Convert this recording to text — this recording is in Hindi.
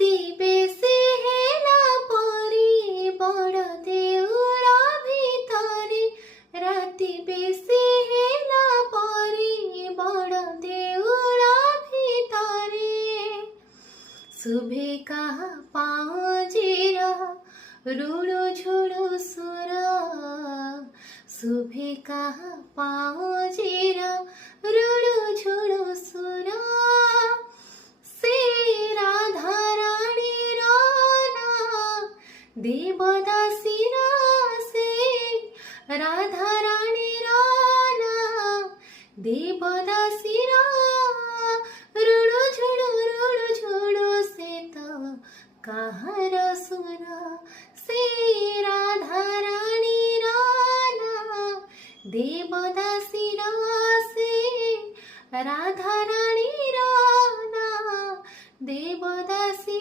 राति बेसी हेला परी बड़ देउरा भितरी राति बेसी हेला परी बड़ देउरा भितरी शुभे कहाँ पाँजिर रुडो झुडो सुर शुभे कहाँ पाँजिर रुडो झुडो सुर से राधा रानी राना देवदासी से राधा रानी राना देवदासी रुडो झुडो से तो कहाँ रसुरा से राधा रानी राना देवदासी से राधा रानी राना देवदासी